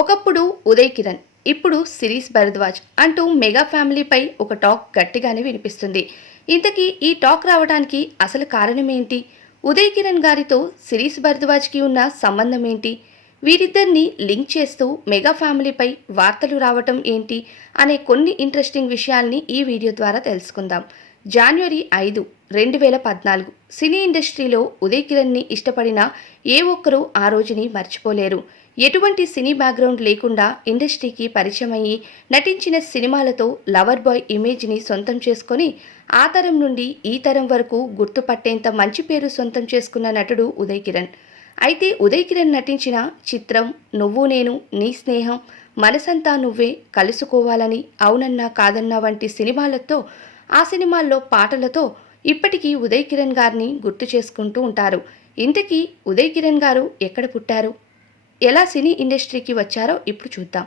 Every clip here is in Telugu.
ఒకప్పుడు ఉదయ్ కిరణ్, ఇప్పుడు సిరీస్ భరద్వాజ్ అంటూ మెగా ఫ్యామిలీపై ఒక టాక్ గట్టిగానే వినిపిస్తుంది. ఇంతకీ ఈ టాక్ రావడానికి అసలు కారణం ఏంటి? ఉదయ్ కిరణ్ గారితో సిరీస్ భరద్వాజ్కి ఉన్న సంబంధం ఏంటి? వీరిద్దరిని లింక్ చేస్తూ మెగా ఫ్యామిలీపై వార్తలు రావటం ఏంటి అనే కొన్ని ఇంట్రెస్టింగ్ విషయాల్ని ఈ వీడియో ద్వారా తెలుసుకుందాం. జనవరి 5, 2014 సినీ ఇండస్ట్రీలో ఉదయ్ కిరణ్ని ఇష్టపడిన ఏ ఒక్కరూ ఆ రోజుని మర్చిపోలేరు. ఎటువంటి సినీ బ్యాక్గ్రౌండ్ లేకుండా ఇండస్ట్రీకి పరిచయం అయ్యి నటించిన సినిమాలతో లవర్ బాయ్ ఇమేజ్ని సొంతం చేసుకొని ఆ తరం నుండి ఈ తరం వరకు గుర్తుపట్టేంత మంచి పేరు సొంతం చేసుకున్న నటుడు ఉదయ్ కిరణ్. అయితే ఉదయ్ కిరణ్ నటించిన చిత్రం, నువ్వు నేను, నీ స్నేహం, మనసంతా నువ్వే, కలుసుకోవాలని, అవునన్నా కాదన్నా వంటి సినిమాలతో ఆ సినిమాల్లో పాటలతో ఇప్పటికీ ఉదయ్ కిరణ్ గారిని గుర్తు చేసుకుంటూ ఉంటారు. ఇంతకీ ఉదయ్ కిరణ్ గారు ఎక్కడ పుట్టారు, ఎలా సినీ ఇండస్ట్రీకి వచ్చారో ఇప్పుడు చూద్దాం.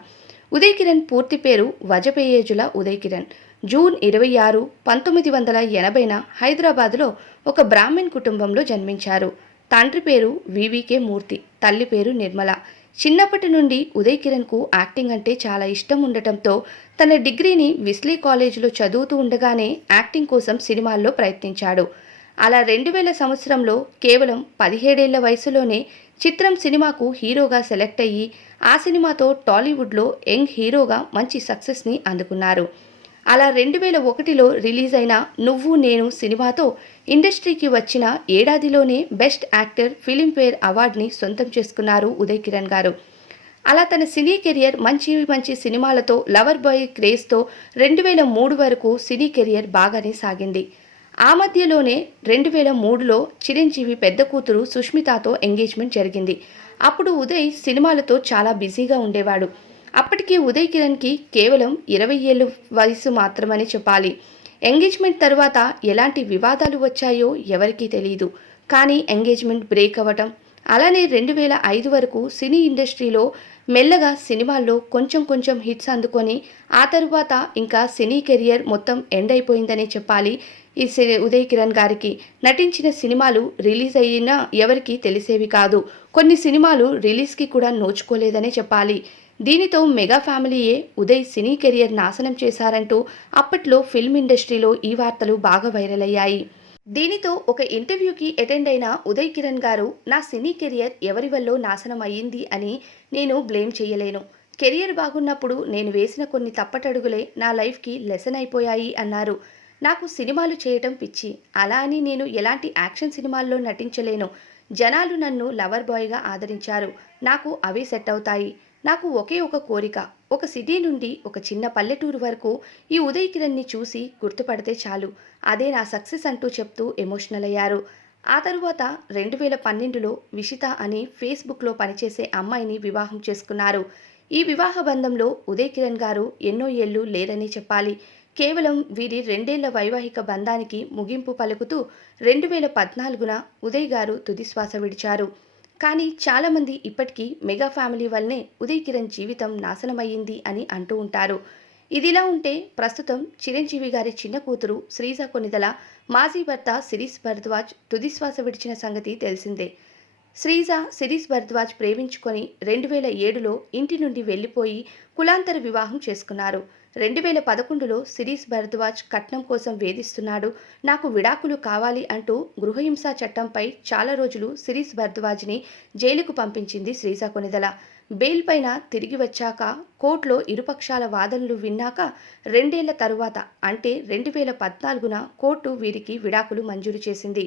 ఉదయ్ కిరణ్ పూర్తి పేరు వజపేయేజుల ఉదయ్ కిరణ్. జూన్ 26, 1980న హైదరాబాద్లో ఒక బ్రాహ్మణ్ కుటుంబంలో జన్మించారు. తండ్రి పేరు వివికే మూర్తి, తల్లి పేరు నిర్మల. చిన్నప్పటి నుండి ఉదయ్ కిరణ్కు యాక్టింగ్ అంటే చాలా ఇష్టం ఉండటంతో తన డిగ్రీని విస్లీ కాలేజీలో చదువుతూ ఉండగానే యాక్టింగ్ కోసం సినిమాల్లో ప్రయత్నించాడు. అలా 2000 సంవత్సరంలో కేవలం 17 ఏళ్ల వయసులోనే చిత్రం సినిమాకు హీరోగా సెలెక్ట్ అయ్యి ఆ సినిమాతో టాలీవుడ్లో యంగ్ హీరోగా మంచి సక్సెస్ని అందుకున్నారు. అలా 2001లో రిలీజ్ అయిన నువ్వు నేను సినిమాతో ఇండస్ట్రీకి వచ్చిన ఏడాదిలోనే బెస్ట్ యాక్టర్ ఫిలింఫేర్ అవార్డుని సొంతం చేసుకున్నారు ఉదయ్ కిరణ్ గారు. అలా తన సినీ కెరియర్ మంచి మంచి సినిమాలతో లవర్ బాయ్ క్రేజ్తో 2003 వరకు సినీ కెరియర్ బాగానే సాగింది. ఆ మధ్యలోనే 2003లో చిరంజీవి పెద్ద కూతురు సుష్మితతో ఎంగేజ్మెంట్ జరిగింది. అప్పుడు ఉదయ్ సినిమాలతో చాలా బిజీగా ఉండేవాడు. అప్పటికి ఉదయ్ కిరణ్కి కేవలం 20 ఏళ్ళు వయసు మాత్రమని చెప్పాలి. ఎంగేజ్మెంట్ తర్వాత ఎలాంటి వివాదాలు వచ్చాయో ఎవరికీ తెలియదు. కానీ ఎంగేజ్మెంట్ బ్రేక్ అవ్వటం, అలానే 2005 వరకు సినీ ఇండస్ట్రీలో మెల్లగా సినిమాల్లో కొంచెం కొంచెం హిట్స్ అందుకొని ఆ తరువాత ఇంకా సినీ కెరియర్ మొత్తం ఎండ్ అయిపోయిందనే చెప్పాలి. ఈ ఉదయ్ కిరణ్ గారికి నటించిన సినిమాలు రిలీజ్ అయినా ఎవరికీ తెలిసేవి కాదు. కొన్ని సినిమాలు రిలీజ్కి కూడా నోచుకోలేదనే చెప్పాలి. దీనితో మెగా ఫ్యామిలీయే ఉదయ్ సినీ కెరియర్ నాశనం చేశారంటూ అప్పట్లో ఫిల్మ్ ఇండస్ట్రీలో ఈ వార్తలు బాగా వైరల్ అయ్యాయి. దీనితో ఒక ఇంటర్వ్యూకి అటెండ్ అయిన ఉదయ్ కిరణ్ గారు, నా సినీ కెరియర్ ఎవరి వల్లో నాశనం అయ్యింది అని నేను బ్లేమ్ చేయలేను. కెరియర్ బాగున్నప్పుడు నేను వేసిన కొన్ని తప్పటడుగులే నా లైఫ్కి లెసన్ అయిపోయాయి అన్నారు. నాకు సినిమాలు చేయటం పిచ్చి, అలా అని నేను ఎలాంటి యాక్షన్ సినిమాల్లో నటించలేను. జనాలు నన్ను లవర్ బాయ్గా ఆదరించారు, నాకు అవే సెట్ అవుతాయి. నాకు ఒకే ఒక కోరిక, ఒక సిటీ నుండి ఒక చిన్న పల్లెటూరు వరకు ఈ ఉదయ్ కిరణ్ని చూసి గుర్తుపడితే చాలు, అదే నా సక్సెస్ అంటూ చెప్తూ ఎమోషనల్ అయ్యారు. ఆ తరువాత 2012లో విషిత అని ఫేస్బుక్లో పనిచేసే అమ్మాయిని వివాహం చేసుకున్నారు. ఈ వివాహ బంధంలో ఉదయ్ కిరణ్ గారు ఎన్నో ఏళ్ళు లేరని చెప్పాలి. కేవలం వీరి 2 ఏళ్ల వైవాహిక బంధానికి ముగింపు పలుకుతూ 2014న ఉదయ్ గారు తుదిశ్వాస విడిచారు. కానీ చాలామంది ఇప్పటికీ మెగా ఫ్యామిలీ వల్లనే ఉదయ్ కిరణ్ జీవితం నాశనమయ్యింది అని అంటూ ఉంటారు. ఇదిలా ఉంటే ప్రస్తుతం చిరంజీవి గారి చిన్న కూతురు శ్రీజ కొనిదల మాజీ భర్త శిరీష్ భరద్వాజ్ తుదిశ్వాస విడిచిన సంగతి తెలిసిందే. శ్రీజ శిరీష్ భరద్వాజ్ ప్రేమించుకొని 2007లో ఇంటి నుండి వెళ్లిపోయి కులాంతర వివాహం చేసుకున్నారు. 2011లో శిరీష్ భరద్వాజ్ కట్నం కోసం వేధిస్తున్నాడు, నాకు విడాకులు కావాలి అంటూ గృహహింసా చట్టంపై చాలా రోజులు శిరీష్ భరద్వాజ్ని జైలుకు పంపించింది శ్రీజ కొనిదల. బెయిల్ పైన తిరిగి వచ్చాక కోర్టులో ఇరుపక్షాల వాదనలు విన్నాక 2 ఏళ్ల తరువాత అంటే 2014న కోర్టు వీరికి విడాకులు మంజూరు చేసింది.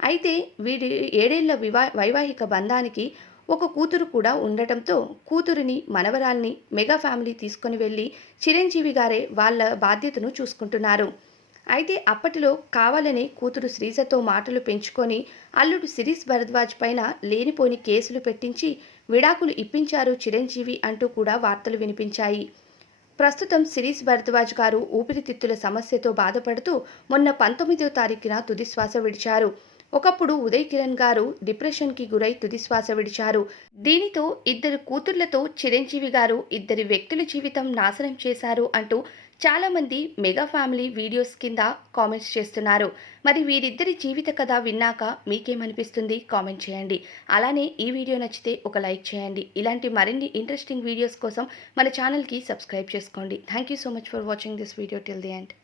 అయితే వీరి 7 ఏళ్ల వైవాహిక బంధానికి ఒక కూతురు కూడా ఉండటంతో కూతురిని, మనవరాల్ని మెగా ఫ్యామిలీ తీసుకొని వెళ్ళి చిరంజీవి గారే వాళ్ళ బాధ్యతను చూసుకుంటున్నారు. అయితే అప్పటిలో కావాలని కూతురు శ్రీజతో మాటలు పెంచుకొని అల్లుడు శిరీష్ భరద్వాజ్ పైన లేనిపోని కేసులు పెట్టించి విడాకులు ఇప్పించారు చిరంజీవి అంటూ కూడా వార్తలు వినిపించాయి. ప్రస్తుతం శిరీష్ భరద్వాజ్ గారు ఊపిరితిత్తుల సమస్యతో బాధపడుతూ మొన్న 19వ తారీఖున తుదిశ్వాస విడిచారు. ఒకప్పుడు ఉదయ్ కిరణ్ గారు డిప్రెషన్కి గురై తుదిశ్వాస విడిచారు. దీనితో 2 కూతుర్లతో చిరంజీవి గారు 2 వ్యక్తుల జీవితం నాశనం చేశారు అంటూ చాలామంది మెగా ఫ్యామిలీ వీడియోస్ కింద కామెంట్స్ చేస్తున్నారు. మరి వీరిద్దరి జీవిత కథ విన్నాక మీకేమనిపిస్తుంది కామెంట్ చేయండి. అలానే ఈ వీడియో నచ్చితే ఒక లైక్ చేయండి. ఇలాంటి మరిన్ని ఇంట్రెస్టింగ్ వీడియోస్ కోసం మన ఛానల్కి సబ్స్క్రైబ్ చేసుకోండి. Thank you so much for watching this video till the end.